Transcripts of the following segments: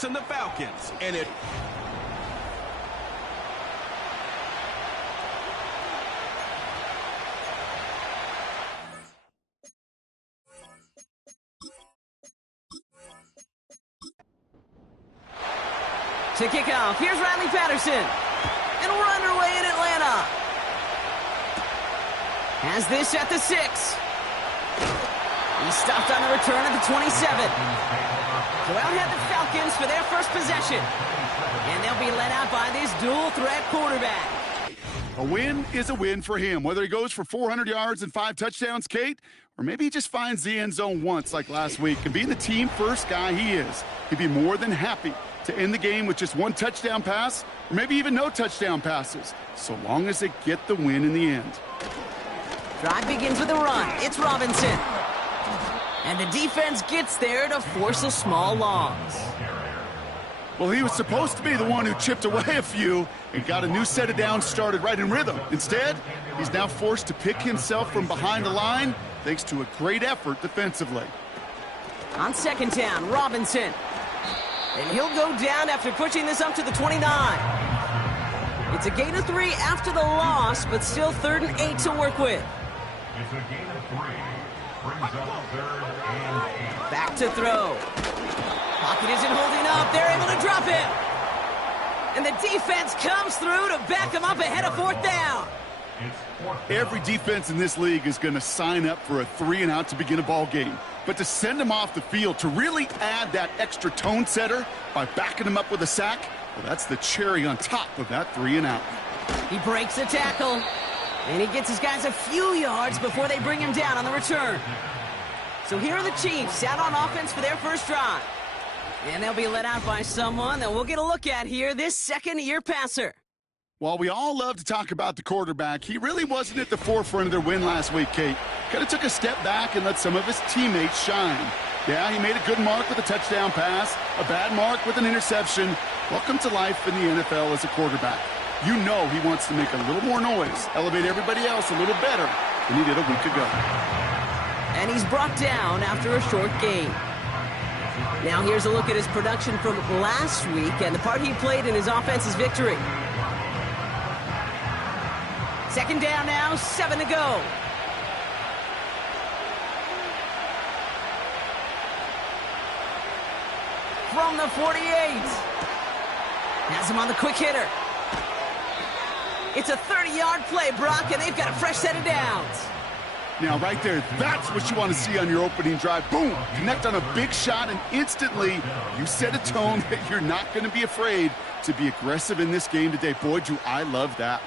And the Falcons, and it to kick off, here's Riley Patterson, and we're underway in Atlanta. Has this at the 6. He stopped on the return at the 27. So out head the Falcons for their first possession. And they'll be led out by this dual-threat quarterback. A win is a win for him, whether he goes for 400 yards and 5 touchdowns, Kate, or maybe he just finds the end zone once like last week. And being the team-first guy he is, he'd be more than happy to end the game with just 1 touchdown pass, or maybe even no touchdown passes, so long as they get the win in the end. Drive begins with a run. It's Robinson. And the defense gets there to force a small loss. Well, he was supposed to be the one who chipped away a few and got a new set of downs started right in rhythm. Instead, he's now forced to pick himself from behind the line thanks to a great effort defensively. On second down, Robinson. And he'll go down after pushing this up to the 29. It's a gain of 3 after the loss, but still 3rd and 8 to work with. It's a gain of 3. Brings up 3rd and 8. Back to throw. Pocket isn't holding up. They're able to drop him. And the defense comes through to back him up ahead of 4th down. Every defense in this league is going to sign up for a 3-and-out to begin a ball game. But to send him off the field, to really add that extra tone setter by backing him up with a sack, well, that's the cherry on top of that 3-and-out. He breaks the tackle. And he gets his guys a few yards before they bring him down on the return. So here are the Chiefs out on offense for their first drive. And they'll be led out by someone that we'll get a look at here, this second-year passer. While we all love to talk about the quarterback, he really wasn't at the forefront of their win last week, Kate. Kind of took a step back and let some of his teammates shine. Yeah, he made a good mark with a touchdown pass, a bad mark with an interception. Welcome to life in the NFL as a quarterback. You know he wants to make a little more noise, elevate everybody else a little better than he did a week ago. And he's brought down after a short gain. Now here's a look at his production from last week and the part he played in his offense's victory. Second down now, 7 to go. From the 48. Has him on the quick hitter. It's a 30-yard play, Brock, and they've got a fresh set of downs. Now, right there, that's what you want to see on your opening drive. Boom! Connect on a big shot, and instantly you set a tone that you're not going to be afraid to be aggressive in this game today. Boy, do I love that.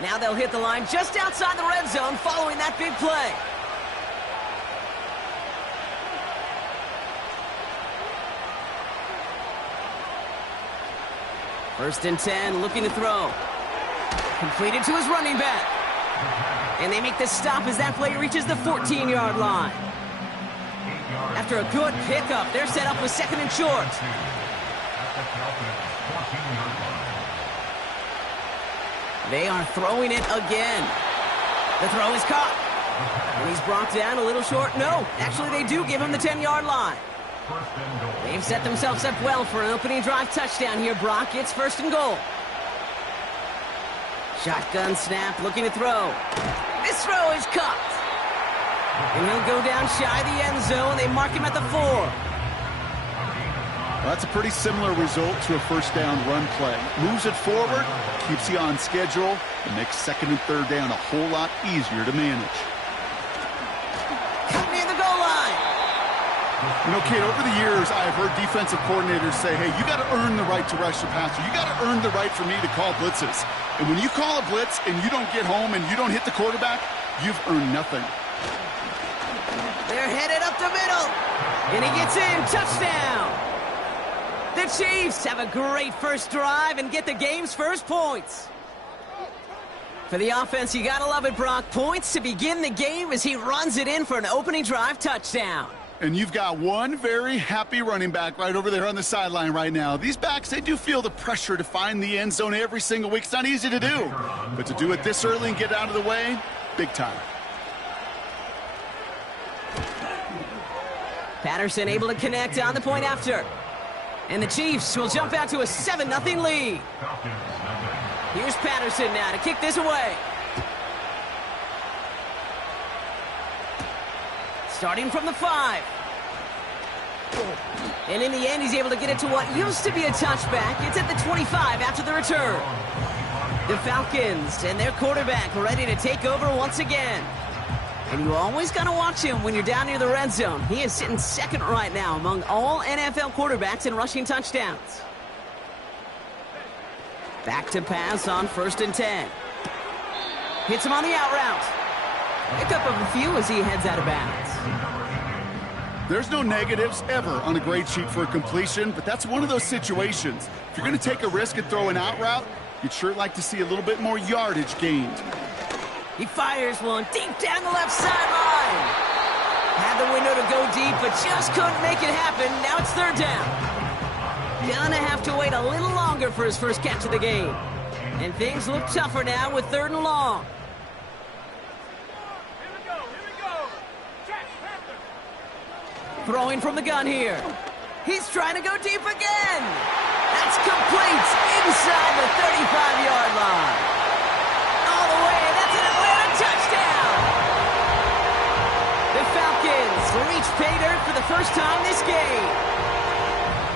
Now they'll hit the line just outside the red zone following that big play. First and 10, looking to throw. Completed to his running back. And they make the stop as that play reaches the 14-yard line. After a good pickup, they're set up with 2nd and short. They are throwing it again. The throw is caught. And he's brought down a little short. No, actually they do give him the 10-yard line. They've set themselves up well for an opening drive touchdown here, Brock. It's 1st and goal. Shotgun snap, looking to throw. This throw is caught. And he'll go down shy of the end zone. They mark him at the 4. Well, that's a pretty similar result to a first down run play. Moves it forward, keeps you on schedule, and makes 2nd and 3rd down a whole lot easier to manage. Cut near the goal line. You know, Kate, over the years, I have heard defensive coordinators say, hey, you got to earn the right to rush the passer. You got to earn the right for me to call blitzes. And when you call a blitz and you don't get home and you don't hit the quarterback, you've earned nothing. They're headed up the middle. And he gets in. Touchdown. The Chiefs have a great first drive and get the game's first points. For the offense, you got to love it, Brock. Points to begin the game as he runs it in for an opening drive touchdown. And you've got one very happy running back right over there on the sideline right now. These backs, they do feel the pressure to find the end zone every single week. It's not easy to do. But to do it this early and get out of the way, big time. Patterson able to connect on the point after. And the Chiefs will jump out to a 7-0 lead. Here's Patterson now to kick this away. Starting from the 5. And in the end, he's able to get it to what used to be a touchback. It's at the 25 after the return. The Falcons and their quarterback ready to take over once again. And you always got to watch him when you're down near the red zone. He is sitting second right now among all NFL quarterbacks in rushing touchdowns. Back to pass on 1st and 10. Hits him on the out route. Pickup of a few as he heads out of bounds. There's no negatives ever on a grade sheet for a completion, but that's one of those situations. If you're going to take a risk and throw an out route, you'd sure like to see a little bit more yardage gained. He fires one deep down the left sideline. Had the window to go deep, but just couldn't make it happen. Now it's 3rd down. Gonna have to wait a little longer for his first catch of the game. And things look tougher now with 3rd and long. Throwing from the gun here. He's trying to go deep again. That's complete inside the 35-yard line. All the way. That's an Atlanta touchdown. The Falcons reach pay dirt for the first time this game.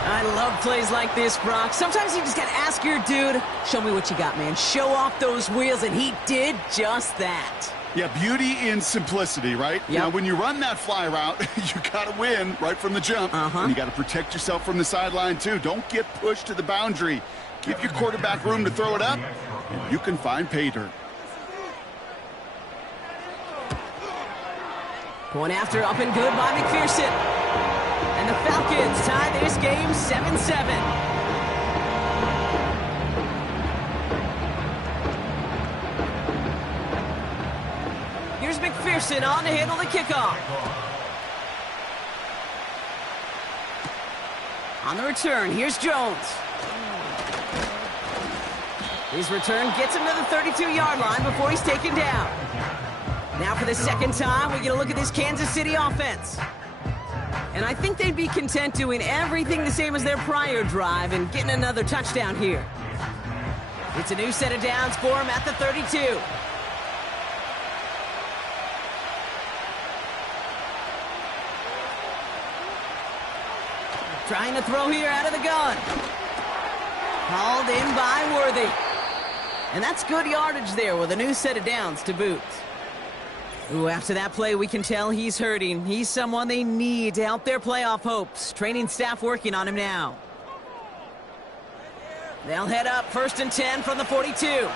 I love plays like this, Brock. Sometimes you just got to ask your dude, show me what you got, man. Show off those wheels, and he did just that. Yeah, beauty in simplicity, right? Yep. Now, when you run that fly route, you got to win right from the jump. And you got to protect yourself from the sideline, too. Don't get pushed to the boundary. Give your quarterback room to throw it up, and you can find pay dirt. Point after, up and good by McPherson. And the Falcons tie this game 7-7. Here's McPherson on to handle the kickoff. On the return, here's Jones. His return gets him to the 32-yard line before he's taken down. Now for the second time, we get a look at this Kansas City offense. And I think they'd be content doing everything the same as their prior drive and getting another touchdown here. It's a new set of downs for him at the 32. Trying to throw here out of the gun. Called in by Worthy. And that's good yardage there with a new set of downs to boot. Ooh, after that play, we can tell he's hurting. He's someone they need to help their playoff hopes. Training staff working on him now. They'll head up 1st and 10 from the 42.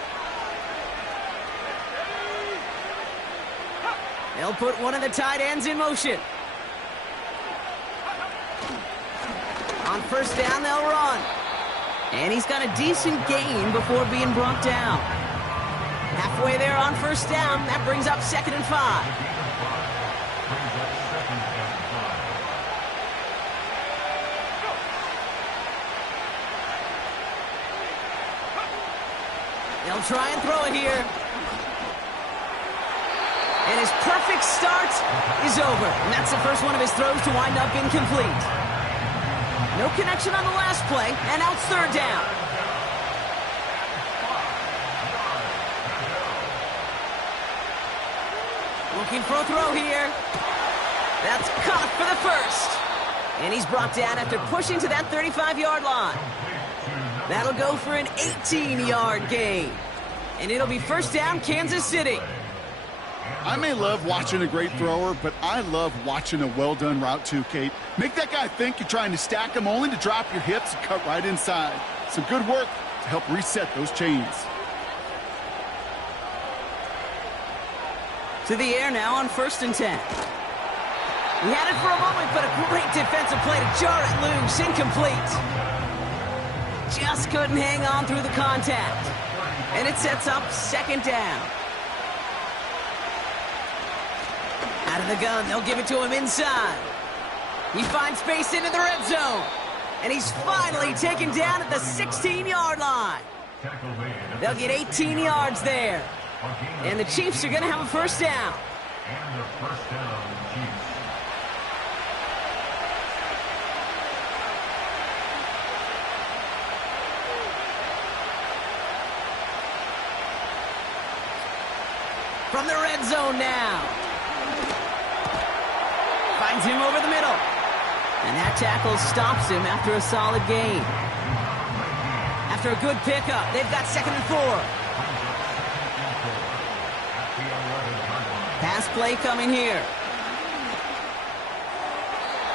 They'll put one of the tight ends in motion. On 1st down, they'll run. And he's got a decent gain before being brought down. Halfway there on 1st down, that brings up 2nd and 5. They'll try and throw it here. And his perfect start is over. And that's the first one of his throws to wind up incomplete. No connection on the last play, and now it's 3rd down. Looking for a throw here. That's caught for the first. And he's brought down after pushing to that 35-yard line. That'll go for an 18-yard gain. And it'll be 1st down, Kansas City. I may love watching a great thrower, but I love watching a well-done route too, Kate. Make that guy think you're trying to stack him only to drop your hips and cut right inside. Some good work to help reset those chains. To the air now on 1st and 10. He had it for a moment, but a great defensive play to jar it loose. Incomplete. Just couldn't hang on through the contact. And it sets up 2nd down. Out of the gun, they'll give it to him inside. He finds space into the red zone. And he's finally taken down at the 16-yard line. They'll get 18 yards there. And the Chiefs are going to have a 1st down. From the red zone now. Finds him over the middle. And that tackle stops him after a solid gain. After a good pickup, they've got 2nd and 4. Pass play coming here.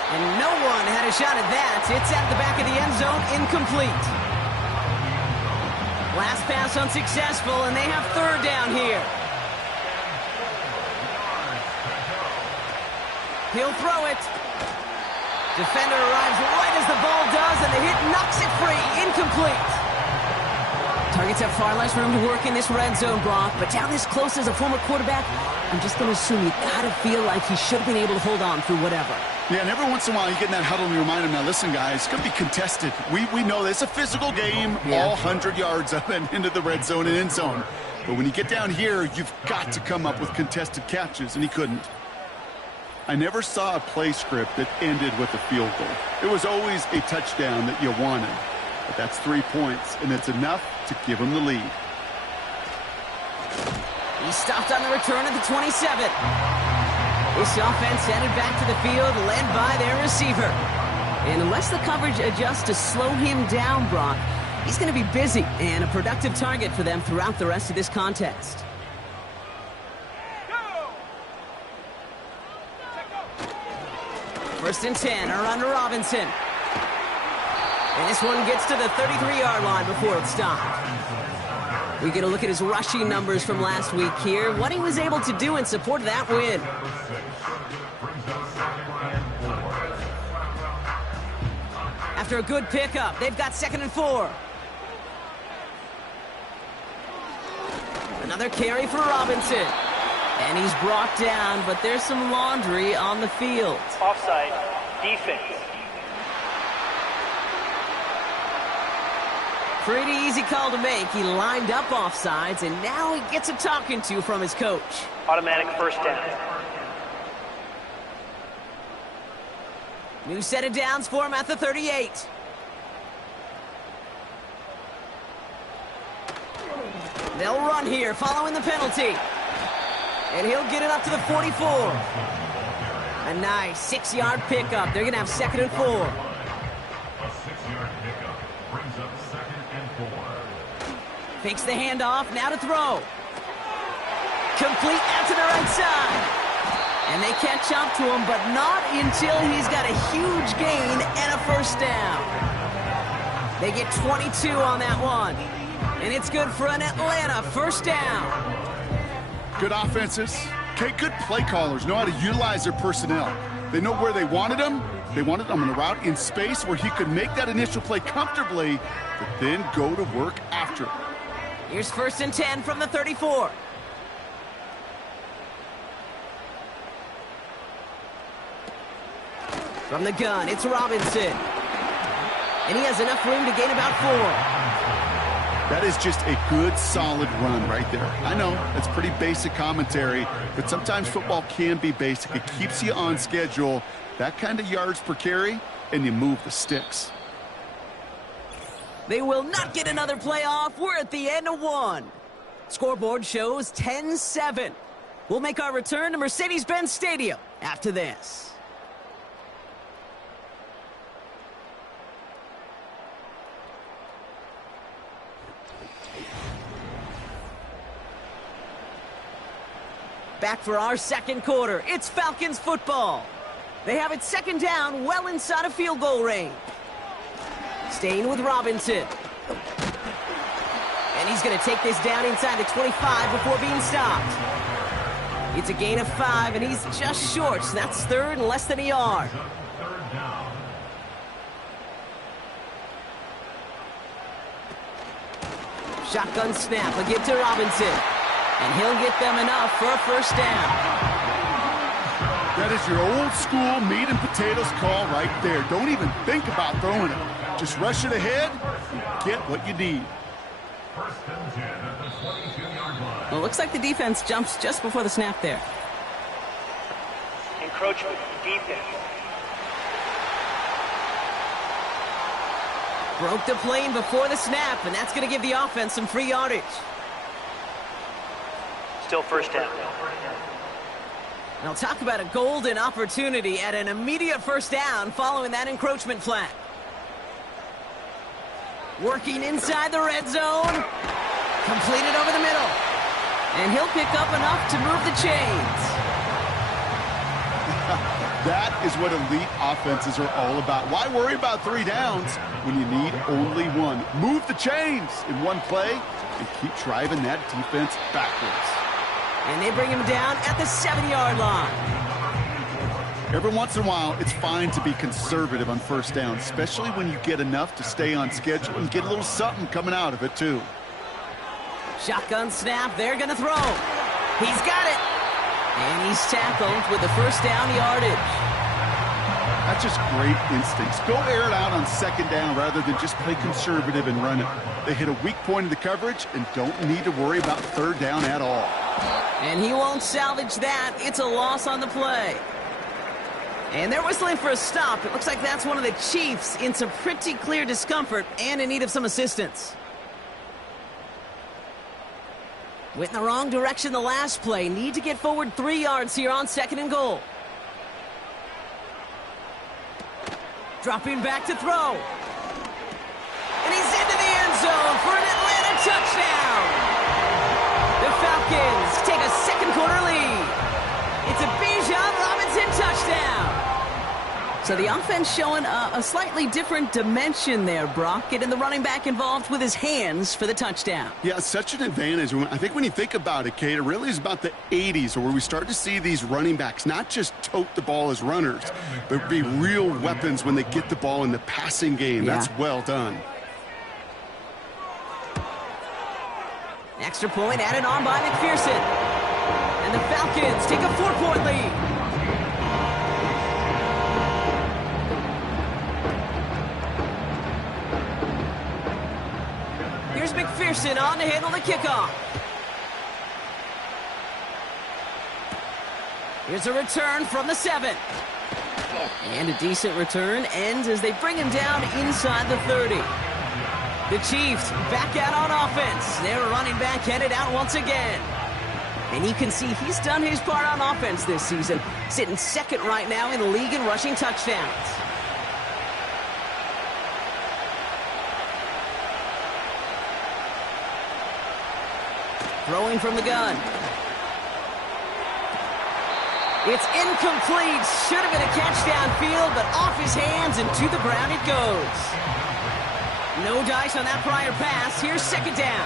And no one had a shot at that. It's at the back of the end zone, incomplete. Last pass unsuccessful, and they have 3rd down here. He'll throw it. Defender arrives right as the ball does, and the hit knocks it free. Incomplete. Targets have far less room to work in this red zone, Brock, but down this close as a former quarterback, I'm just going to assume you got to feel like he should have been able to hold on through whatever. Yeah, and every once in a while you get in that huddle and you remind him, now listen, guys, it's going to be contested. We know this. It's a physical game, all 100 yards up and into the red zone and end zone. But when you get down here, you've got to come up with contested catches, and he couldn't. I never saw a play script that ended with a field goal. It was always a touchdown that you wanted. But that's 3 points, and it's enough to give him the lead. He stopped on the return at the 27. This offense headed back to the field, led by their receiver. And unless the coverage adjusts to slow him down, Brock, he's going to be busy and a productive target for them throughout the rest of this contest. First and 10, around to Robinson. And this one gets to the 33-yard line before it's stopped. We get a look at his rushing numbers from last week here, what he was able to do in support of that win. After a good pickup, they've got 2nd and 4. Another carry for Robinson. And he's brought down, but there's some laundry on the field. Offside, defense. Pretty easy call to make. He lined up offsides, and now he gets a talking to from his coach. Automatic 1st down. New set of downs for him at the 38. They'll run here following the penalty. And he'll get it up to the 44. A nice 6-yard pickup. They're going to have 2nd and 4. A 6-yard pickup brings up 2nd and 4. Fakes the handoff, now to throw. Complete out to the right side. And they catch up to him, but not until he's got a huge gain and a 1st down. They get 22 on that one. And it's good for an Atlanta 1st down. Good offenses. Okay, good play callers know how to utilize their personnel. They know where they wanted him. They wanted him on a route in space where he could make that initial play comfortably, but then go to work after it. Here's 1st and 10 from the 34. From the gun, it's Robinson. And he has enough room to gain about 4. That is just a good, solid run right there. I know, that's pretty basic commentary, but sometimes football can be basic. It keeps you on schedule, that kind of yards per carry, and you move the sticks. They will not get another playoff. We're at the end of 1. Scoreboard shows 10-7. We'll make our return to Mercedes-Benz Stadium after this. Back for our 2nd quarter. It's Falcons football. They have it 2nd down, well inside of field goal range. Staying with Robinson. And he's going to take this down inside the 25 before being stopped. It's a gain of 5, and he's just short, so that's 3rd and less than a yard. 3rd down. Shotgun snap, again to Robinson. And he'll get them enough for a 1st down. That is your old school meat and potatoes call right there. Don't even think about throwing it. Just rush it ahead and get what you need. 1st and 10 at the 22-yard line. Well, it looks like the defense jumps just before the snap there. Encroachment, defense. Broke the plane before the snap, and that's going to give the offense some free yardage. Still first down. Now talk about a golden opportunity at an immediate first down following that encroachment flag. Working inside the red zone. Completed over the middle. And he'll pick up enough to move the chains. That is what elite offenses are all about. Why worry about 3 downs when you need only one? Move the chains in one play and keep driving that defense backwards. And they bring him down at the 7-yard line. Every once in a while, it's fine to be conservative on first down, especially when you get enough to stay on schedule and get a little something coming out of it, too. Shotgun snap, they're going to throw. He's got it. And he's tackled with the first down yardage. That's just great instincts. Go air it out on second down rather than just play conservative and run it. They hit a weak point in the coverage and don't need to worry about third down at all. And he won't salvage that. It's a loss on the play. And they're whistling for a stop. It looks like that's one of the Chiefs in some pretty clear discomfort and in need of some assistance. Went in the wrong direction the last play. Need to get forward 3 yards here on 2nd and goal. Dropping back to throw. And he's into the end zone for an Atlanta touchdown. The Falcons take a second quarter lead. It's a Bijan Robinson touchdown. So the offense showing a slightly different dimension there, Brock. Getting the running back involved with his hands for the touchdown. Yeah, such an advantage. I think when you think about it, Kate, it really is about the 80s where we start to see these running backs not just tote the ball as runners, but be real weapons when they get the ball in the passing game. Yeah. That's well done. Extra point added on by McPherson. And the Falcons take a 4-point lead. Here's McPherson on to handle the kickoff. Here's a return from the 7. And a decent return ends as they bring him down inside the 30. The Chiefs back out on offense. Their running back headed out once again. And you can see he's done his part on offense this season, sitting second right now in the league in rushing touchdowns. Throwing from the gun. It's incomplete. Should have been a catch downfield, but off his hands and to the ground it goes. No dice on that prior pass. Here's second down.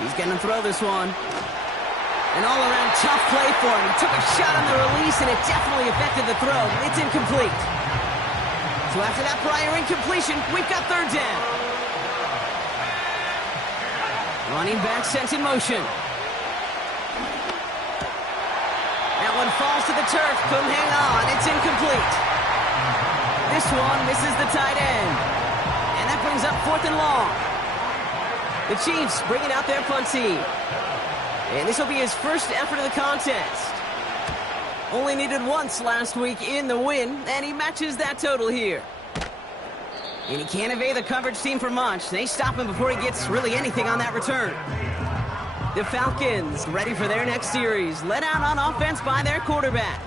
He's going to throw this one. An all-around tough play for him. He took a shot on the release, and it definitely affected the throw. It's incomplete. So after that prior incompletion, we've got third down. Running back sent in motion. That one falls to the turf. Couldn't hang on. It's incomplete. This one misses the tight end. And that brings up 4th and long. The Chiefs bringing out their punt team. And this will be his first effort of the contest. Only needed once last week in the win, and he matches that total here. And he can't evade the coverage team for much. They stop him before he gets really anything on that return. The Falcons ready for their next series, led out on offense by their quarterback.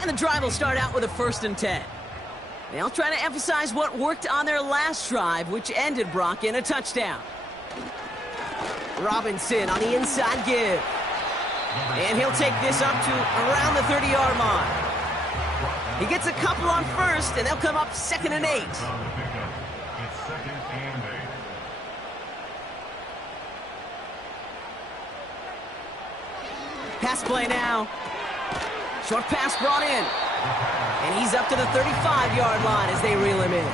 And the drive will start out with a 1st and 10. They'll try to emphasize what worked on their last drive, which ended, Brock, in a touchdown. Robinson on the inside give. And he'll take this up to around the 30-yard line. He gets a couple on first, and they'll come up 2nd and 8. Pass play now. Short pass brought in. And he's up to the 35-yard line as they reel him in.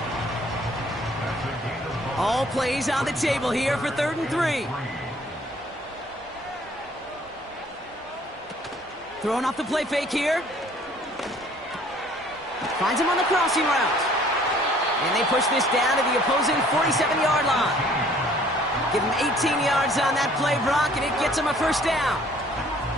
All plays on the table here for 3rd and 3. Throwing off the play fake here. Finds him on the crossing route. And they push this down to the opposing 47-yard line. Give him 18 yards on that play, Brock, and it gets him a first down.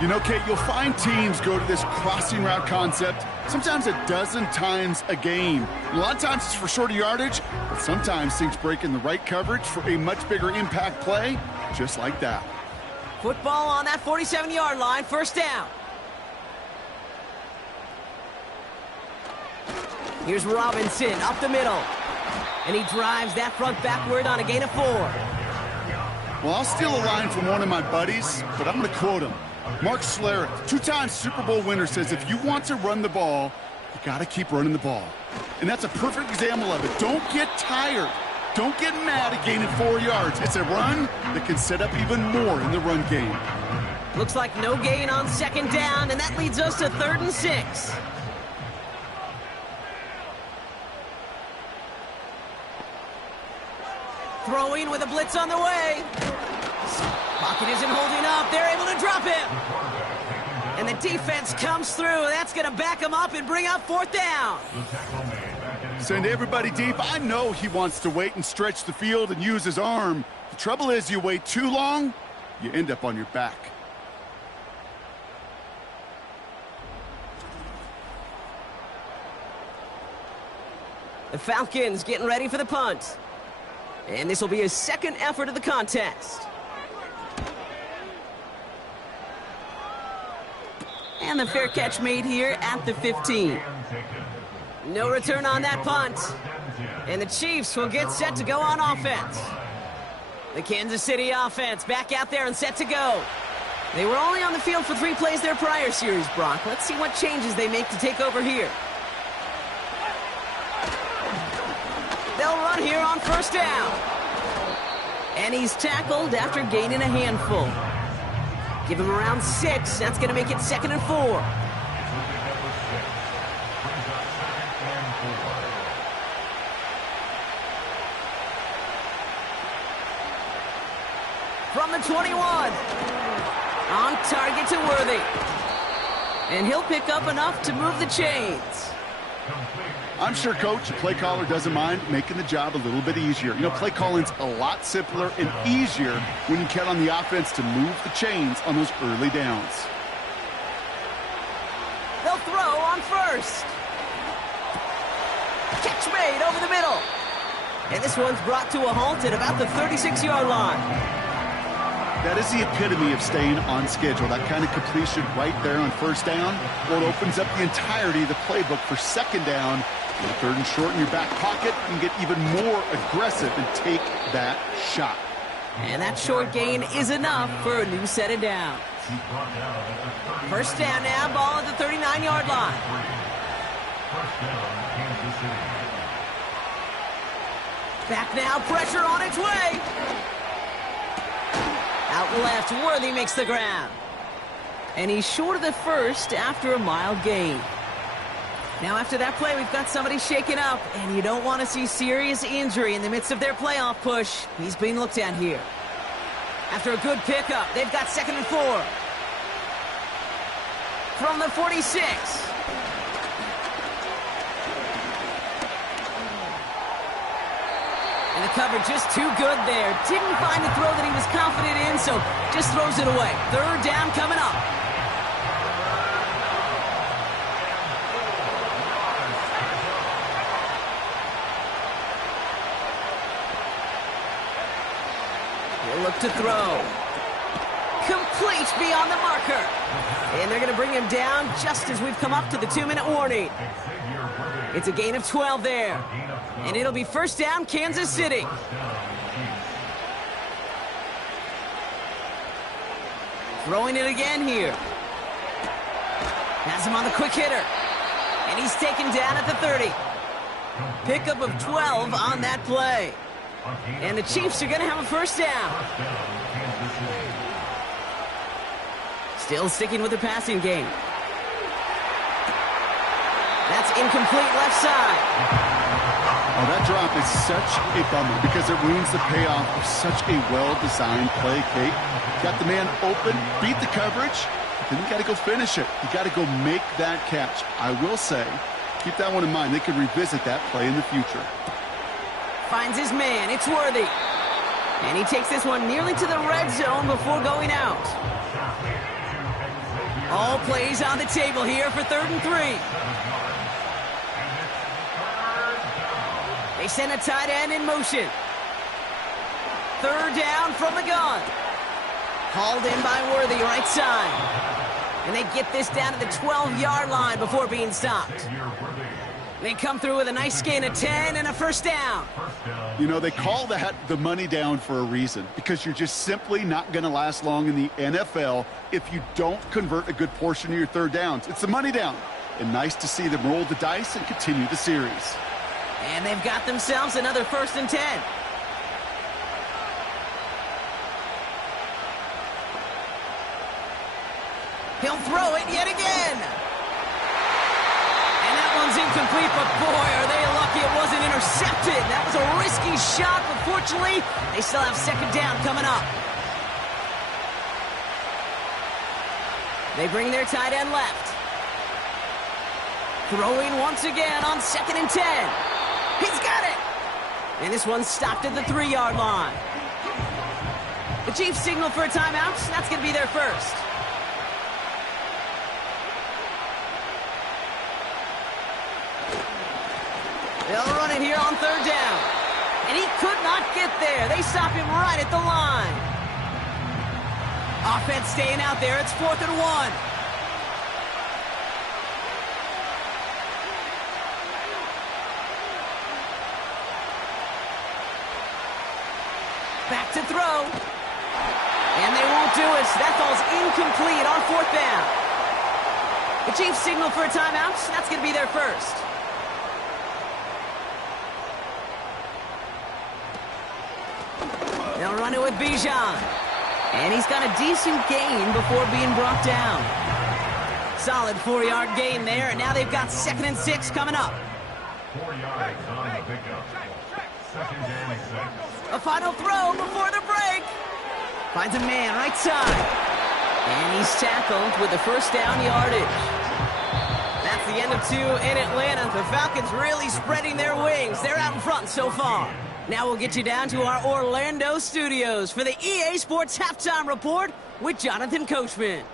You know, Kate, you'll find teams go to this crossing route concept sometimes a dozen times a game. A lot of times it's for shorter yardage, But sometimes things break in the right coverage for a much bigger impact play, just like that. Football on that 47-yard line, first down. Here's Robinson up the middle. And he drives that front backward on a gain of 4. Well, I'll steal a line from one of my buddies, but I'm going to quote him. Mark Schlereth, 2-time Super Bowl winner, says if you want to run the ball, you got to keep running the ball. And that's a perfect example of it. Don't get tired. Don't get mad at gaining 4 yards. It's a run that can set up even more in the run game. Looks like no gain on second down, and that leads us to 3rd and 6. Throwing with a blitz on the way. Pocket isn't holding up. They're able to drop him. And the defense comes through. That's going to back him up and bring up 4th down. Send everybody deep. I know he wants to wait and stretch the field and use his arm. The trouble is you wait too long, you end up on your back. The Falcons getting ready for the punt. And this will be his second effort of the contest. And the fair catch made here at the 15. No return on that punt. And the Chiefs will get set to go on offense. The Kansas City offense back out there and set to go. They were only on the field for 3 plays their prior series, Brock. Let's see what changes they make to take over here. They'll run here on first down. And he's tackled after gaining a handful. Give him around 6. That's going to make it 2nd and 4. From the 21. On target to Worthy. And he'll pick up enough to move the chains. I'm sure, Coach, the play caller doesn't mind making the job a little bit easier. You know, play calling's a lot simpler and easier when you count on the offense to move the chains on those early downs. They'll throw on first. Catch made over the middle. And this one's brought to a halt at about the 36-yard line. That is the epitome of staying on schedule. That kind of completion right there on first down, or it opens up the entirety of the playbook for second down. 3rd and short in your back pocket, you can get even more aggressive and take that shot. And that short gain is enough for a new set of downs. First down now, ball at the 39-yard line. Back now, pressure on its way. Out left, Worthy makes the ground. And he's short of the first after a mild gain. Now after that play, we've got somebody shaken up, and you don't want to see serious injury in the midst of their playoff push. He's being looked at here. After a good pickup, they've got 2nd and 4. From the 46. And the coverage just too good there. Didn't find the throw that he was confident in, so just throws it away. 3rd down coming up. He'll look to throw. Complete beyond the marker. And they're going to bring him down just as we've come up to the 2-minute warning. It's a gain of 12 there. And it'll be first down, Kansas City. Throwing it again here. Has him on the quick hitter. And he's taken down at the 30. Pickup of 12 on that play. And the Chiefs are going to have a first down. Still sticking with the passing game. That's incomplete left side. Oh, that drop is such a bummer because it ruins the payoff of such a well-designed play, Kate. Got the man open, beat the coverage, then you got to go finish it. You got to go make that catch. I will say, keep that one in mind. They could revisit that play in the future. Finds his man. It's Worthy. And he takes this one nearly to the red zone before going out. All plays on the table here for 3rd and 3. They send a tight end in motion. Third down from the gun. Called in by Worthy, right side. And they get this down to the 12-yard line before being stopped. They come through with a nice gain of 10 and a first down. You know, they call that the money down for a reason, because you're just simply not going to last long in the NFL if you don't convert a good portion of your third downs. It's the money down. And nice to see them roll the dice and continue the series. And they've got themselves another 1st and 10. He'll throw it yet again. And that one's incomplete, but boy, are they lucky it wasn't intercepted. That was a risky shot, but fortunately, they still have 2nd down coming up. They bring their tight end left. Throwing once again on 2nd and 10. He's got it! And this one's stopped at the 3-yard line. The Chiefs signal for a timeout. That's going to be their first. They'll run it here on 3rd down. And he could not get there. They stop him right at the line. Offense staying out there. It's 4th and 1. Back to throw. And they won't do it. That falls incomplete on 4th down. The Chiefs signal for a timeout. That's going to be their first. They'll run it with Bijan. And he's got a decent gain before being brought down. Solid 4-yard gain there, and now they've got 2nd and 6 coming up. 4 yards on the pickup. 2nd and 6. A final throw before the break. Finds a man right side. And he's tackled with the 1st down yardage. That's the end of 2 in Atlanta. The Falcons really spreading their wings. They're out in front so far. Now we'll get you down to our Orlando studios for the EA Sports Halftime Report with Jonathan Coachman.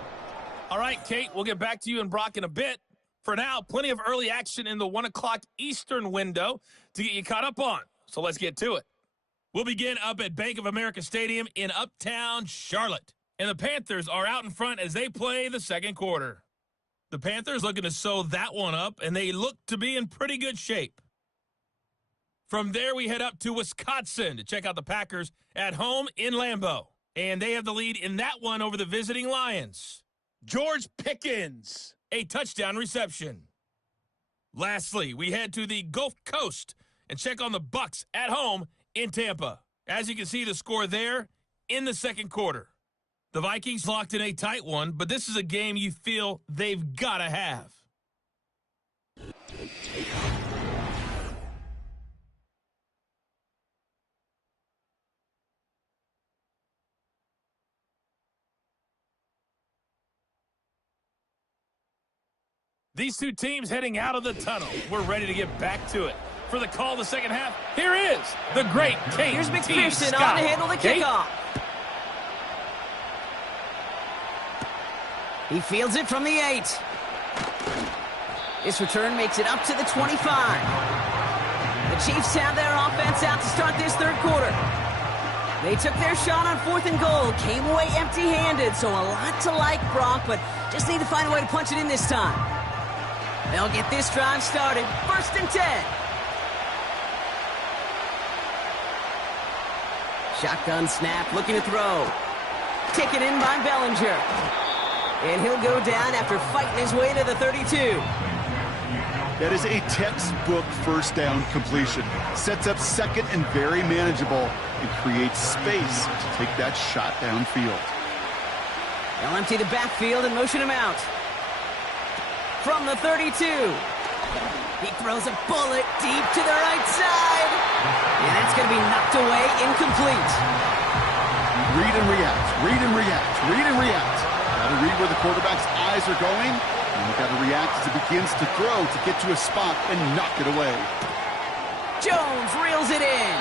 All right, Kate, we'll get back to you and Brock in a bit. For now, plenty of early action in the 1 o'clock Eastern window to get you caught up on. So let's get to it. We'll begin up at Bank of America Stadium in Uptown Charlotte. And the Panthers are out in front as they play the 2nd quarter. The Panthers looking to sew that one up, and they look to be in pretty good shape. From there, we head up to Wisconsin to check out the Packers at home in Lambeau. And they have the lead in that one over the visiting Lions. George Pickens, a touchdown reception. Lastly, we head to the Gulf Coast and check on the Bucs at home in Tampa. As you can see, the score there in the 2nd quarter. The Vikings locked in a tight one, but this is a game you feel they've got to have. These two teams heading out of the tunnel. We're ready to get back to it. For the call of the 2nd half, here is the great Kate. Here's T. McPherson Scott. on to handle the Kate? kickoff. He fields it from the 8. This return makes it up to the 25. The Chiefs have their offense out to start this 3rd quarter. They took their shot on 4th and goal, came away empty-handed, so a lot to like, Brock, but just need to find a way to punch it in this time. They'll get this drive started. 1st and 10. Shotgun snap, looking to throw. Taken in by Bellinger. And he'll go down after fighting his way to the 32. That is a textbook 1st down completion. Sets up 2nd and very manageable and creates space to take that shot downfield. They'll empty the backfield and motion him out. From the 32. He throws a bullet deep to the right side. And it's going to be knocked away, incomplete. Read and react, read and react, read and react. Got to read where the quarterback's eyes are going, and you got to react as it begins to throw to get to a spot and knock it away. Jones reels it in.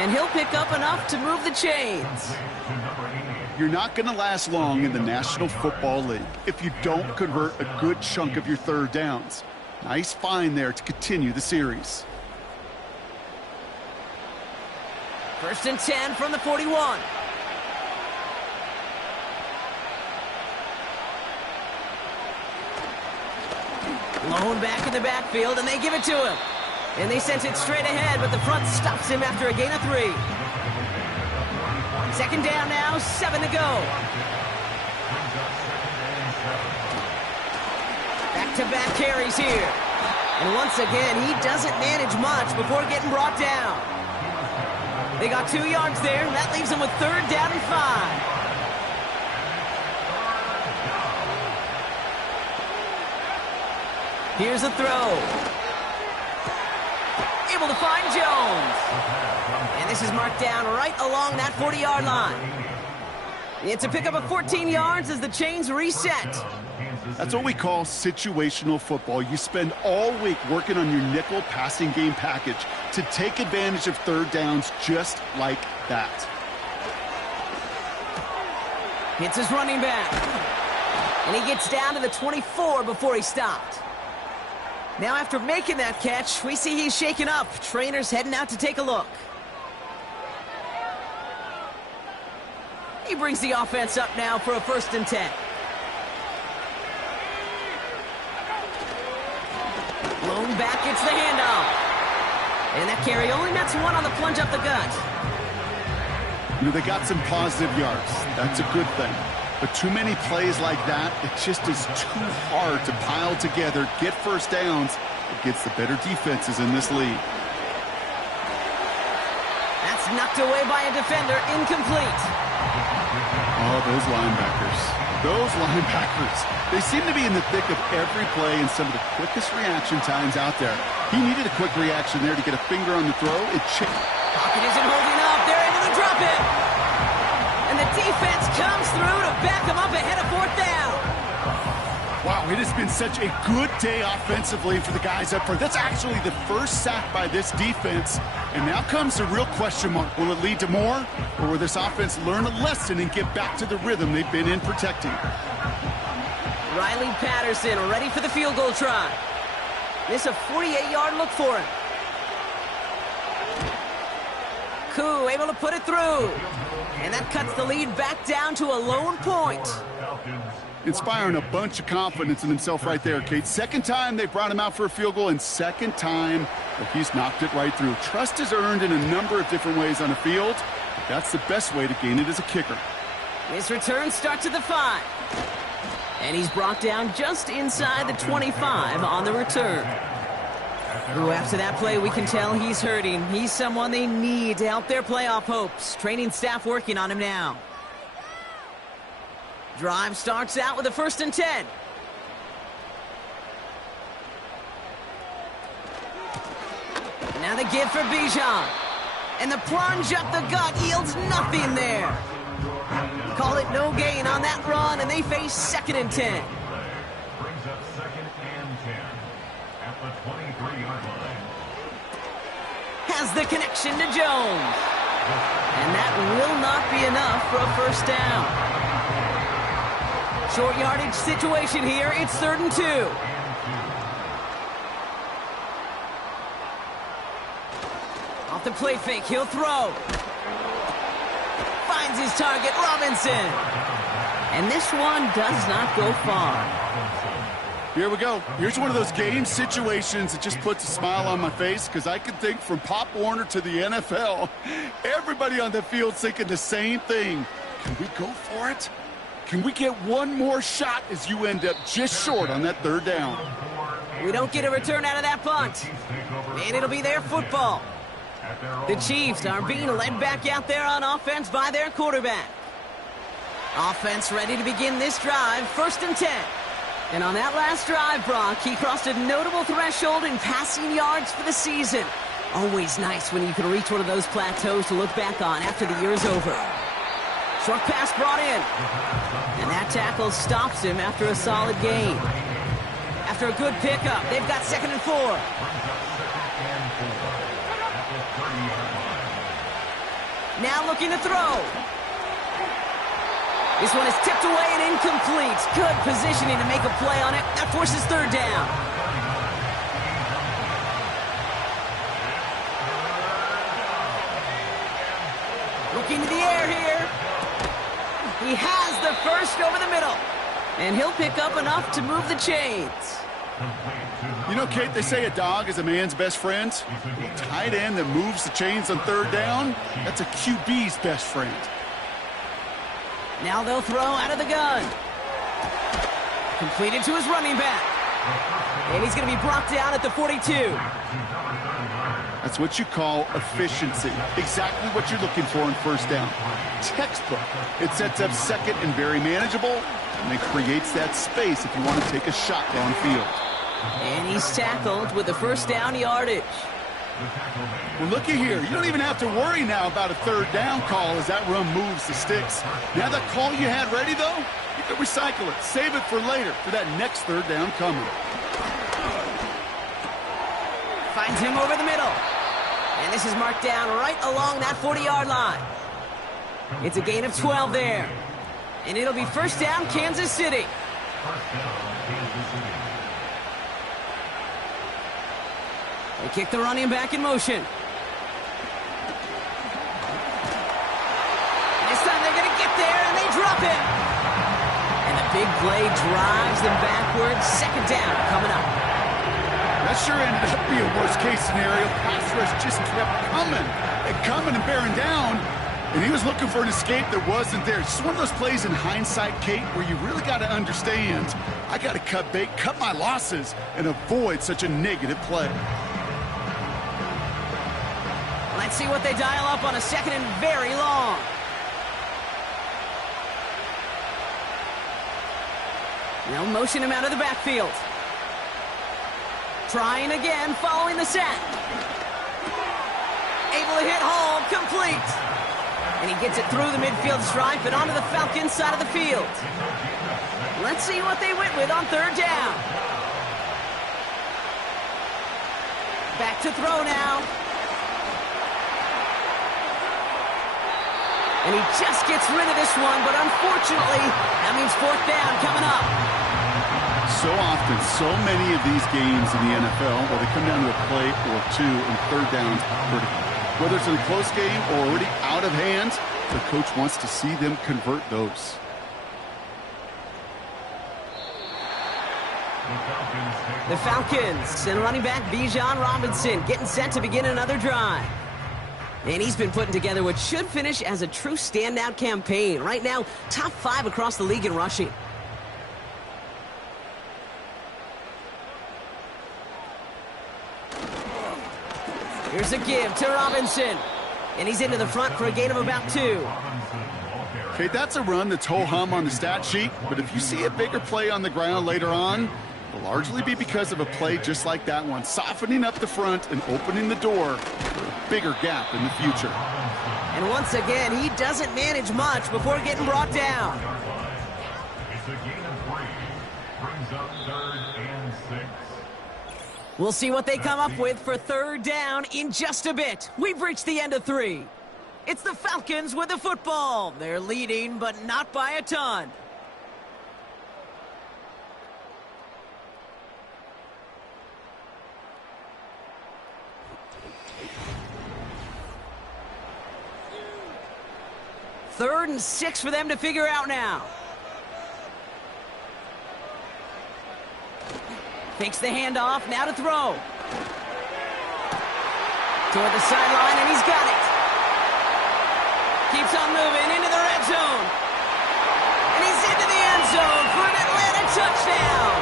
And he'll pick up enough to move the chains. You're not going to last long in the National Football League if you don't convert a good chunk of your 3rd downs. Nice find there to continue the series. First and 10 from the 41. Lone back in the backfield, and they give it to him. And they sent it straight ahead, but the front stops him after a gain of 3. Second down now, 7 to go. Back-to-back carries here. And once again, he doesn't manage much before getting brought down. They got 2 yards there, and that leaves them with third down and 5. Here's a throw. Able to find Jones. And this is marked down right along that 40-yard line. It's a pickup of 14 yards as the chains reset. That's what we call situational football. You spend all week working on your nickel passing game package to take advantage of third downs just like that. Hits his running back. And he gets down to the 24 before he stopped. Now after making that catch, we see he's shaken up. Trainer's heading out to take a look. He brings the offense up now for a first and 10. Lone back gets the handoff. And that carry only nets 1 on the plunge up the gut. You know, they got some positive yards. That's a good thing. But too many plays like that, it just is too hard to pile together, get first downs against the better defenses in this league. That's knocked away by a defender, incomplete. Oh, those linebackers. Those linebackers. They seem to be in the thick of every play and some of the quickest reaction times out there. He needed a quick reaction there to get a finger on the throw. Pocket isn't holding up. They're able to drop it. And the defense comes through to back them up ahead of fourth down. Wow, it has been such a good day offensively for the guys up front. That's actually the first sack by this defense. And now comes the real question mark. Will it lead to more? Or will this offense learn a lesson and get back to the rhythm they've been in protecting? Riley Patterson ready for the field goal try. This a 48-yard look for him. Koo able to put it through. And that cuts the lead back down to a lone point. Inspiring a bunch of confidence in himself right there, Kate. Second time they brought him out for a field goal, and second time that he's knocked it right through. Trust is earned in a number of different ways on the field, but that's the best way to gain it as a kicker. His return starts at the 5. And he's brought down just inside the 25 on the return. Ooh, after that play, we can tell he's hurting. He's someone they need to help their playoff hopes. Training staff working on him now. Drive starts out with a first and 10. Now the give for Bijan. And the plunge up the gut yields nothing there. Call it no gain on that run, and they face second and 10. Brings up second and 10 at the 23-yard line. Has the connection to Jones. And that will not be enough for a first down. Short yardage situation here. It's 3rd and 2. Off the play fake, he'll throw. Finds his target, Robinson. And this one does not go far. Here we go. Here's one of those game situations that just puts a smile on my face, because I can think from Pop Warner to the NFL, everybody on the field's thinking the same thing. Can we go for it? Can we get one more shot as you end up just short on that 3rd down? We don't get a return out of that punt. And it'll be their football. The Chiefs are being led back out there on offense by their quarterback. Offense ready to begin this drive, 1st and 10. And on that last drive, Brock, he crossed a notable threshold in passing yards for the season. Always nice when you can reach one of those plateaus to look back on after the year's over. Short pass brought in. And that tackle stops him after a solid gain. After a good pickup, they've got 2nd and 4. Now looking to throw. This one is tipped away and incomplete. Good positioning to make a play on it. That forces 3rd down. looking to the air here. He has the first over the middle. And he'll pick up enough to move the chains. You know, Kate, they say a dog is a man's best friend. A tight end that moves the chains on third down, that's a QB's best friend. Now they'll throw out of the gun. Completed to his running back. And he's going to be brought down at the 42. That's what you call efficiency. Exactly what you're looking for in first down. Textbook. It sets up second and very manageable, and it creates that space if you want to take a shot downfield. And he's tackled with the first down yardage. Well, looky here. You don't even have to worry now about a third down call as that run moves the sticks. Now that call you had ready, though, you can recycle it. Save it for later for that next third down coming. Finds him over the middle. And this is marked down right along that 40-yard line. It's a gain of 12 there. And it'll be first down, Kansas City. They kick the running back in motion. This time they're going to get there, and they drop him. And the big play drives them backwards. Second down coming up. That sure ended up being a worst-case scenario. Pass rush just kept coming and bearing down. And he was looking for an escape that wasn't there. It's just one of those plays in hindsight, Kate, where you really got to understand, I got to cut bait, cut my losses, and avoid such a negative play. Let's see what they dial up on a second and very long. They'll motion him out of the backfield. Trying again, following the sack. Able to hit home, complete. And he gets it through the midfield stripe and onto the Falcons side of the field. Let's see what they went with on third down. Back to throw now. And he just gets rid of this one, but unfortunately, that means fourth down coming up. So often, so many of these games in the NFL, where they come down to a play or two and third down, whether it's in a close game or already out of hand, the coach wants to see them convert those. The Falcons and running back Bijan Robinson getting set to begin another drive. And he's been putting together what should finish as a true standout campaign. Right now, top 5 across the league in rushing. Here's a give to Robinson. And he's into the front for a gain of about 2. Okay, that's a run that's ho-hum on the stat sheet, but if you see a bigger play on the ground later on, it'll largely be because of a play just like that one, softening up the front and opening the door for a bigger gap in the future. And once again, he doesn't manage much before getting brought down. It's a gain of 3. Brings up third and 6. We'll see what they come up with for third down in just a bit. We've reached the end of 3. It's the Falcons with the football. They're leading, but not by a ton. Third and 6 for them to figure out now. Takes the handoff, now to throw. Toward the sideline, and he's got it. Keeps on moving into the red zone. And he's into the end zone for an Atlanta touchdown.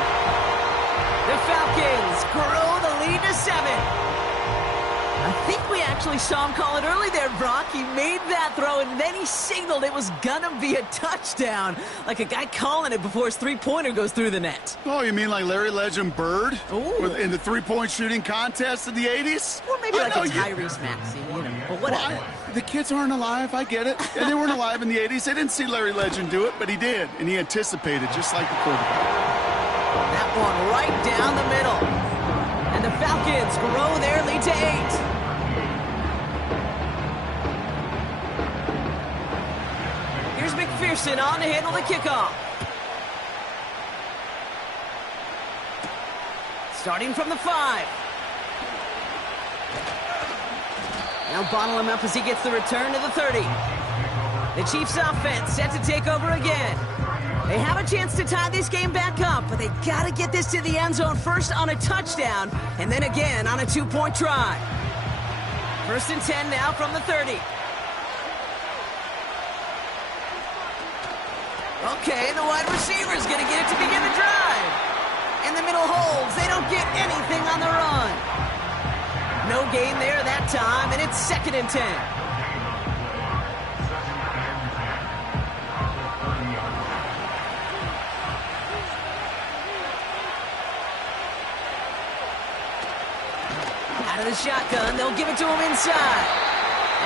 The Falcons grow the lead to 7. I think we actually saw him call it early there, Brock. He made that throw, and then he signaled it was going to be a touchdown. Like a guy calling it before his three-pointer goes through the net. Oh, you mean like Larry Legend Bird in the three-point shooting contest in the 80s? Or maybe like a Tyrese Maxey, you know, but whatever. Well, the kids aren't alive, I get it. And they weren't alive in the 80s. They didn't see Larry Legend do it, but he did, and he anticipated just like the quarterback. That one right down the middle. And the Falcons grow their lead to 8. Here's McPherson on to handle the kickoff. Starting from the 5. Now bottle him up as he gets the return to the 30. The Chiefs offense set to take over again. They have a chance to tie this game back up, but they got to get this to the end zone first on a touchdown, and then again on a 2-point try. 1st and 10 now from the 30. Okay, the wide receiver's going to get it to begin the drive. And the middle holds. They don't get anything on the run. No gain there that time, and it's 2nd and 10. Out of the shotgun, they'll give it to him inside.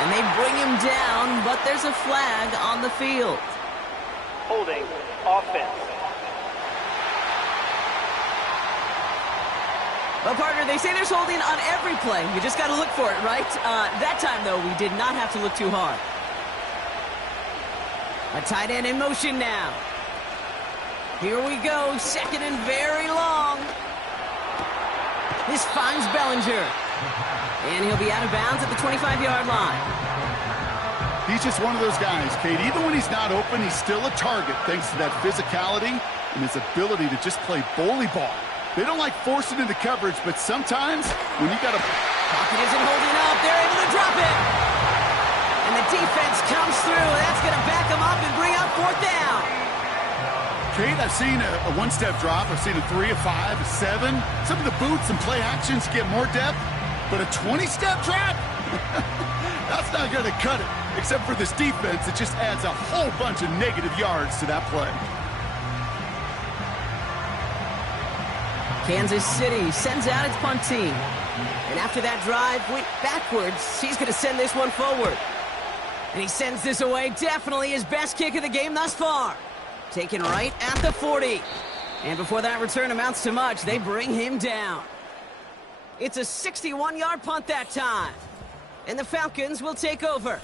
And they bring him down, but there's a flag on the field. Holding. Offense. Well, partner, they say there's holding on every play. You just got to look for it, right? That time, though, we did not have to look too hard. A tight end in motion now. Here we go. 2nd and very long. This finds Bellinger. And he'll be out of bounds at the 25-yard line. He's just one of those guys, Kate. Even when he's not open, he's still a target thanks to that physicality and his ability to just play bully ball. They don't like forcing into coverage, but sometimes when you got a... Pocket isn't holding up. They're able to drop it. And the defense comes through. That's going to back them up and bring up 4th down. Kate, I've seen a one-step drop. I've seen a 3, a 5, a 7. Some of the boots and play actions get more depth, but a 20-step drop? That's not going to cut it. Except for this defense, it just adds a whole bunch of negative yards to that play. Kansas City sends out its punt team. And after that drive went backwards, he's going to send this one forward. And he sends this away, definitely his best kick of the game thus far. Taken right at the 40. And before that return amounts to much, they bring him down. It's a 61-yard punt that time. And the Falcons will take over.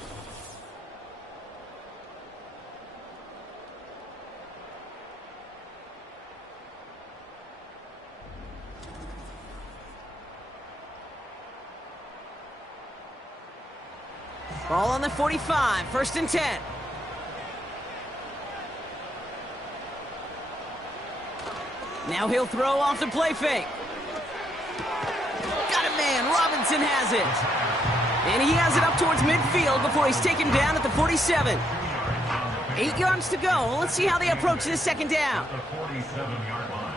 Ball on the 45, 1st and 10. Now he'll throw off the play fake. Got a man, Robinson has it. And he has it up towards midfield before he's taken down at the 47. 8 yards to go. Let's see how they approach this 2nd down. The 47-yard line.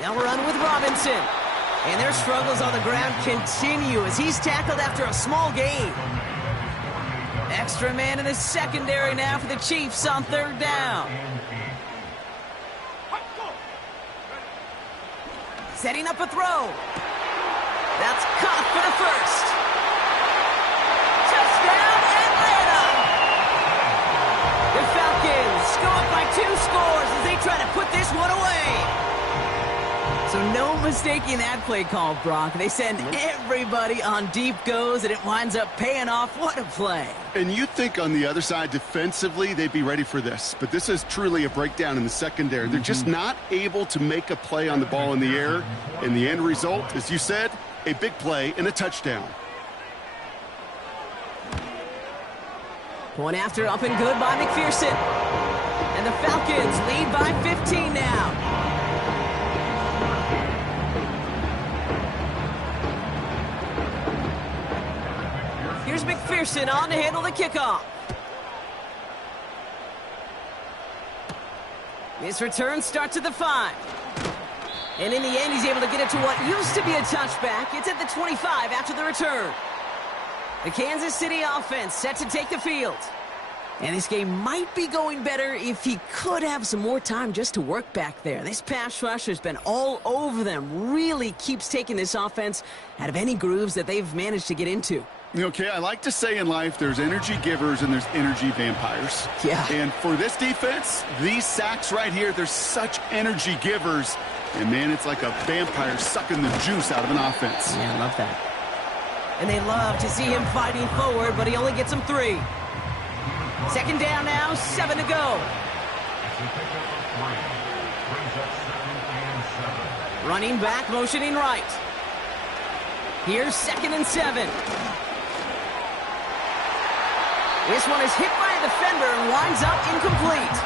They'll run with Robinson. And their struggles on the ground continue as he's tackled after a small gain. Extra man in the secondary now for the Chiefs on 3rd down. Setting up a throw. That's caught for the 1st. Touchdown, Atlanta! The Falcons go up by 2 scores as they try to put this one away. So no mistaking that play call, Brock. They send everybody on deep goes, and it winds up paying off. What a play. And you think on the other side defensively they'd be ready for this. But this is truly a breakdown in the secondary. They're just not able to make a play on the ball in the air. And the end result, as you said, a big play and a touchdown. Point after up and good by McPherson. And the Falcons lead by 15 now. Here's McPherson on to handle the kickoff. This return starts at the 5. And in the end, he's able to get it to what used to be a touchback. It's at the 25 after the return. The Kansas City offense set to take the field. And this game might be going better if he could have some more time just to work back there. This pass rush has been all over them. Really keeps taking this offense out of any grooves that they've managed to get into. Okay, I like to say in life there's energy givers and there's energy vampires. Yeah. And for this defense, these sacks right here, they're such energy givers. And, man, it's like a vampire sucking the juice out of an offense. Yeah, I love that. And they love to see him fighting forward, but he only gets them 3. 2nd down now, 7 to go. Running back, motioning right. Here's 2nd and 7. This one is hit by a defender and winds up incomplete.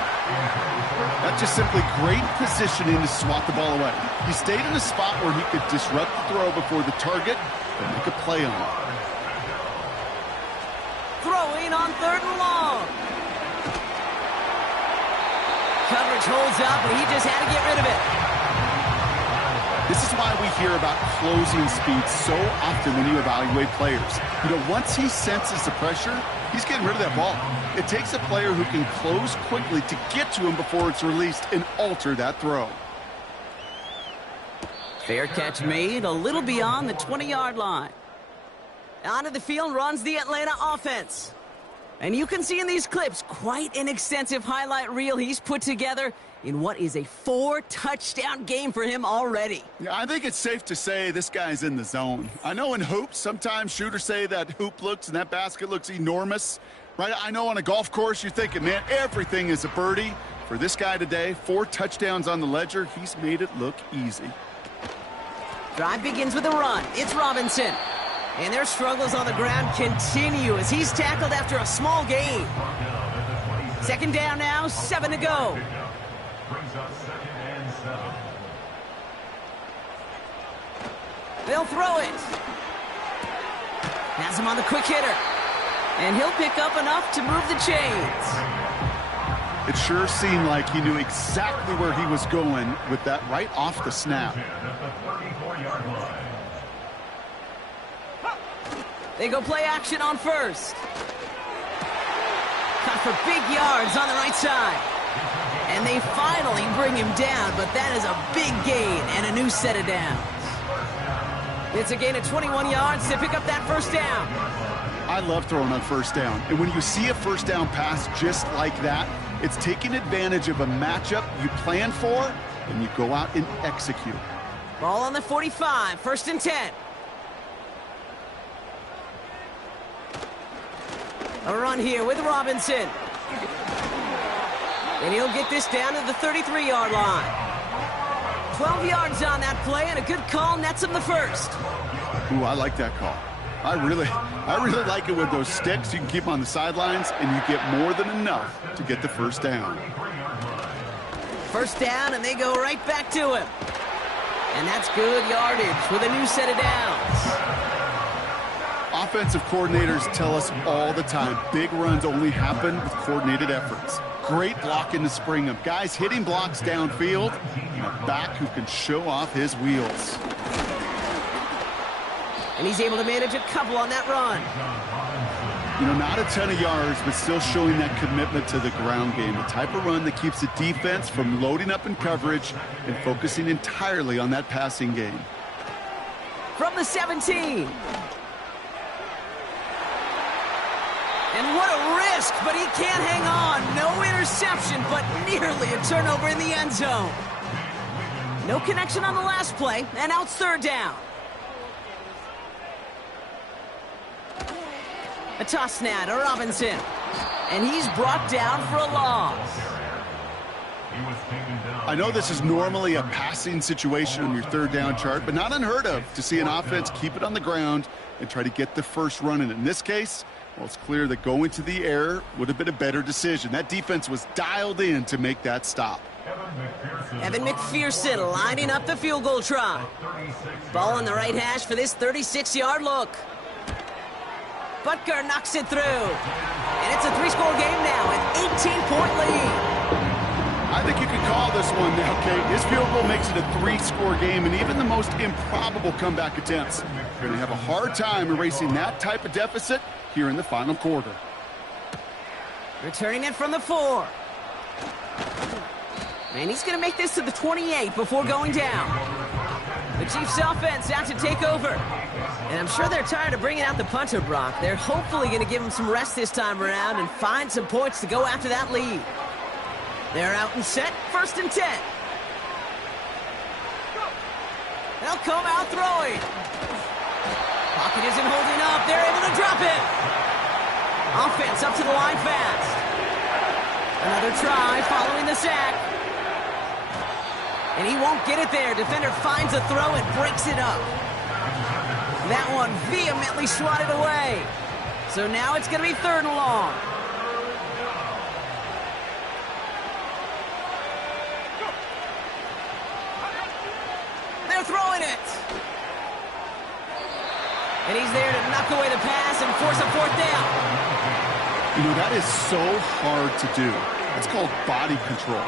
That's just simply great positioning to swat the ball away. He stayed in a spot where he could disrupt the throw before the target and make a play on it. Throwing on 3rd and long. Coverage holds up, and he just had to get rid of it. This is why we hear about closing speed so often when you evaluate players. You know, once he senses the pressure, he's getting rid of that ball. It takes a player who can close quickly to get to him before it's released and alter that throw. Fair catch made, a little beyond the 20-yard line. Onto the field runs the Atlanta offense. And you can see in these clips quite an extensive highlight reel he's put together in what is a 4-touchdown game for him already. Yeah, I think it's safe to say this guy's in the zone. I know in hoops, sometimes shooters say that hoop looks and that basket looks enormous. Right? I know on a golf course you're thinking, man, everything is a birdie. For this guy today, 4 touchdowns on the ledger, he's made it look easy. Drive begins with a run. It's Robinson. And their struggles on the ground continue as he's tackled after a small gain. 2nd down now, 7 to go. Brings up 2nd and 7. They'll throw it. Has him on the quick hitter. And he'll pick up enough to move the chains. It sure seemed like he knew exactly where he was going with that right off the snap. They go play action on 1st. Cut for big yards on the right side. And they finally bring him down, but that is a big gain and a new set of downs. It's a gain of 21 yards to pick up that 1st down. I love throwing on 1st down. And when you see a 1st down pass just like that, it's taking advantage of a matchup you plan for, and you go out and execute. Ball on the 45, 1st and 10. A run here with Robinson. And he'll get this down to the 33-yard line. 12 yards on that play, and a good call nets him the 1st. Ooh, I like that call. I really like it with those sticks. You can keep them on the sidelines, and you get more than enough to get the 1st down. 1st down, and they go right back to him. And that's good yardage with a new set of downs. Offensive coordinators tell us all the time, big runs only happen with coordinated efforts. Great blocking to spring them. Guys hitting blocks downfield, and a back who can show off his wheels. And he's able to manage a couple on that run. You know, not a ton of yards, but still showing that commitment to the ground game. The type of run that keeps the defense from loading up in coverage and focusing entirely on that passing game. From the 17. And what a risk, but he can't hang on. No interception, but nearly a turnover in the end zone. No connection on the last play, and now it's 3rd down. A toss now to Robinson. And he's brought down for a loss. I know this is normally a passing situation on your 3rd down chart, but not unheard of to see an offense keep it on the ground and try to get the first run. And in this case, well, it's clear that going to the air would have been a better decision. That defense was dialed in to make that stop. Evan McPherson lining up the field goal try. Ball on the right hash for this 36-yard look. Butker knocks it through. And it's a 3-score game now, an 18-point lead. I think you could call this one now, Kate. His field goal makes it a 3-score game, and even the most improbable comeback attempts are going to have a hard time erasing that type of deficit here in the final quarter. Returning it from the 4. And he's going to make this to the 28 before going down. The Chiefs offense out to take over. And I'm sure they're tired of bringing out the punter, Brock. They're hopefully going to give him some rest this time around and find some points to go after that lead. They're out and set, 1st and 10. They'll come out throwing. Pocket isn't holding up. They're able to drop it. Offense up to the line fast. Another try following the sack. And he won't get it there. Defender finds a throw and breaks it up. That one vehemently swatted away. So now it's going to be 3rd and long. They're throwing it. And he's there to knock away the pass and force a 4th down. You know, that is so hard to do. It's called body control.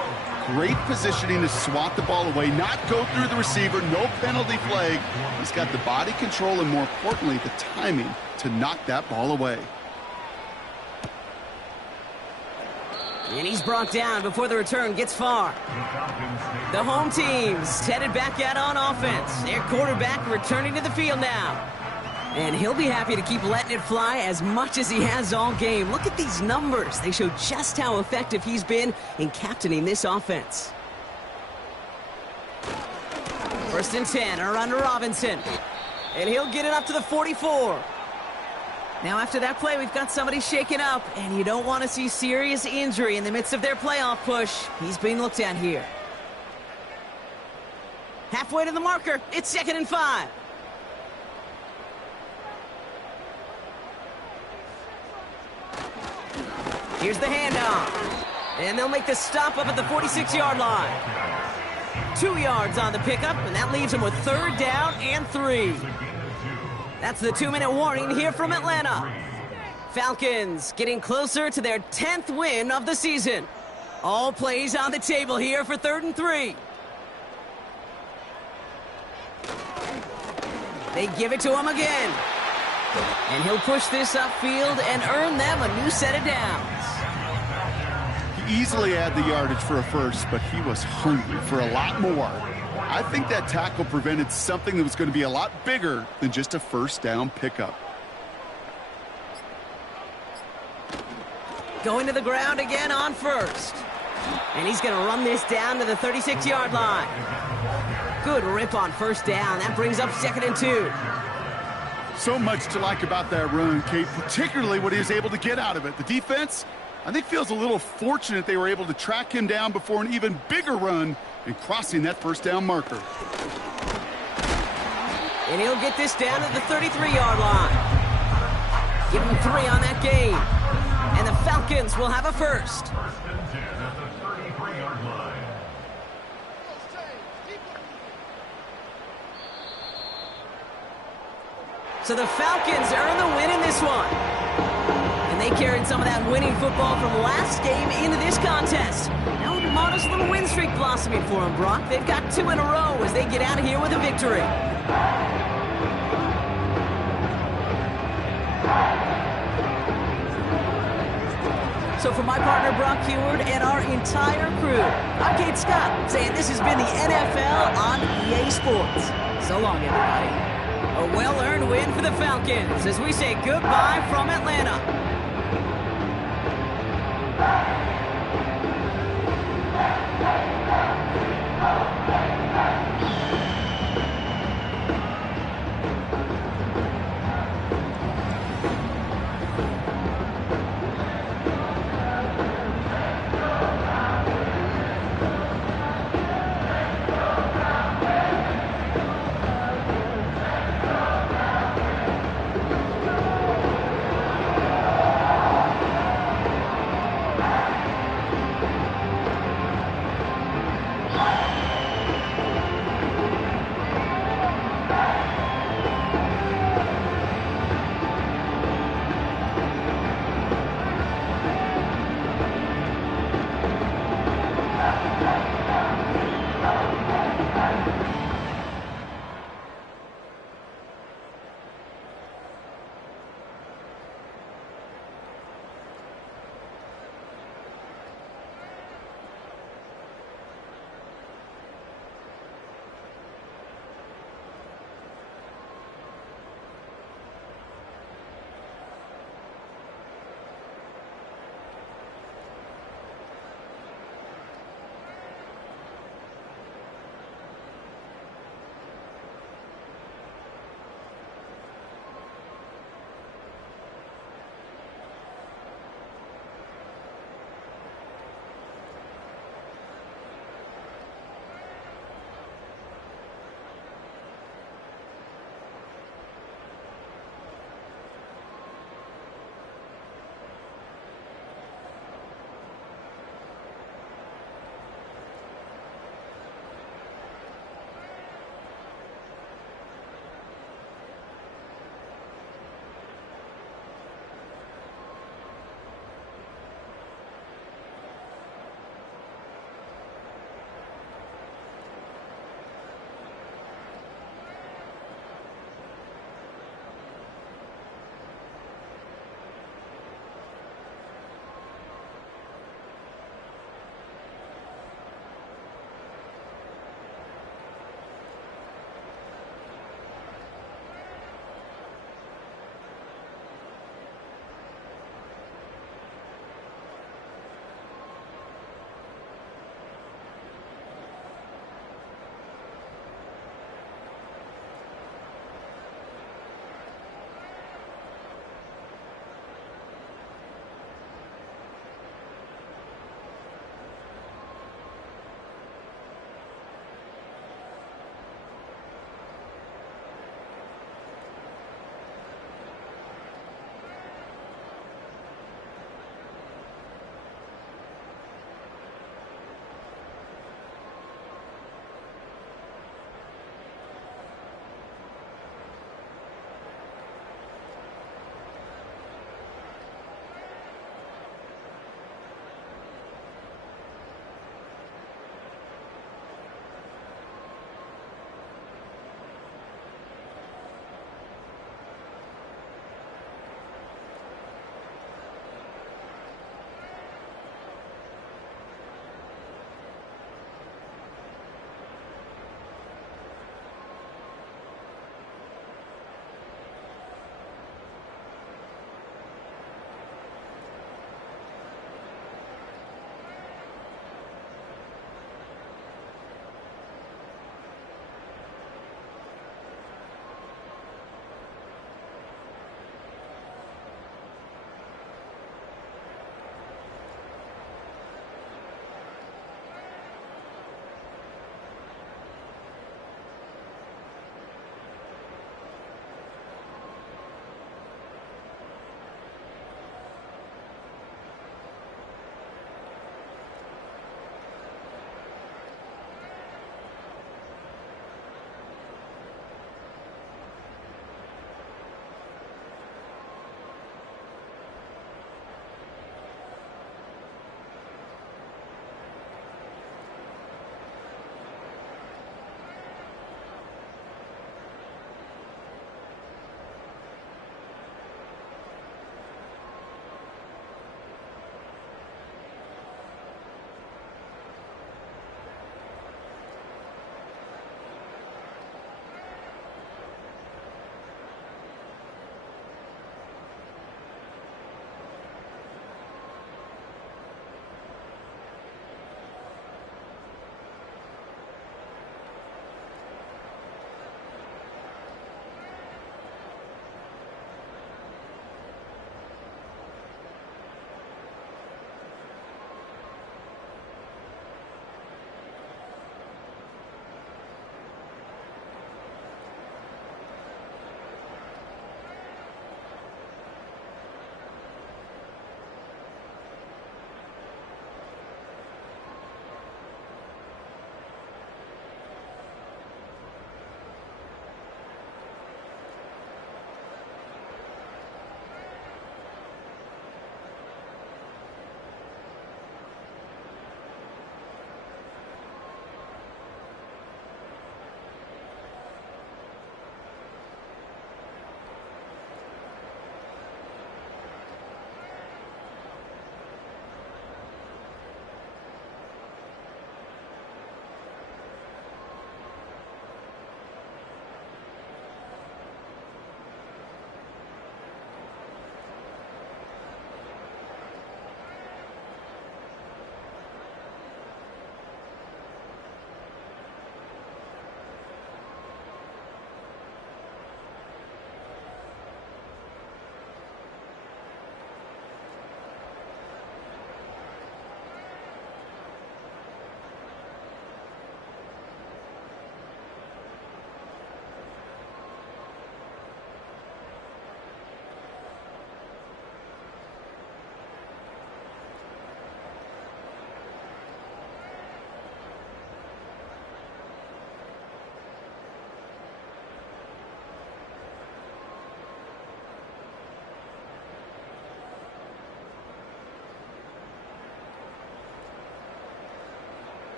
Great positioning to swat the ball away, not go through the receiver, no penalty flag. He's got the body control and, more importantly, the timing to knock that ball away. And he's brought down before the return gets far. The home team's headed back out on offense. Their quarterback returning to the field now. And he'll be happy to keep letting it fly as much as he has all game. Look at these numbers. They show just how effective he's been in captaining this offense. 1st and 10, or under Robinson. And he'll get it up to the 44. Now after that play, we've got somebody shaken up, and you don't want to see serious injury in the midst of their playoff push. He's being looked at here. Halfway to the marker, it's 2nd and 5. Here's the handoff. And they'll make the stop up at the 46-yard line. 2 yards on the pickup, and that leaves them with 3rd down and 3. That's the 2-minute warning here from Atlanta. Falcons getting closer to their 10th win of the season. All plays on the table here for 3rd and 3. They give it to him again. And he'll push this upfield and earn them a new set of downs. He easily had the yardage for a first, but he was hungry for a lot more. I think that tackle prevented something that was going to be a lot bigger than just a 1st down pickup. Going to the ground again on 1st. And he's going to run this down to the 36-yard line. Good rip on 1st down. That brings up 2nd and 2. So much to like about that run, Kate, particularly what he was able to get out of it. The defense, I think, feels a little fortunate they were able to track him down before an even bigger run and crossing that 1st down marker. And he'll get this down to the 33-yard line. Give him 3 on that game. And the Falcons will have a 1st. 1st and 10 at the 33-yard line. So the Falcons earn the win in this one. And they carried some of that winning football from last game into this contest. Now a modest little win streak blossoming for them, Brock. They've got 2 in a row as they get out of here with a victory. So for my partner, Brock Heward, and our entire crew, I'm Kate Scott, saying this has been the NFL on EA Sports. So long, everybody. A well-earned win for the Falcons as we say goodbye from Atlanta.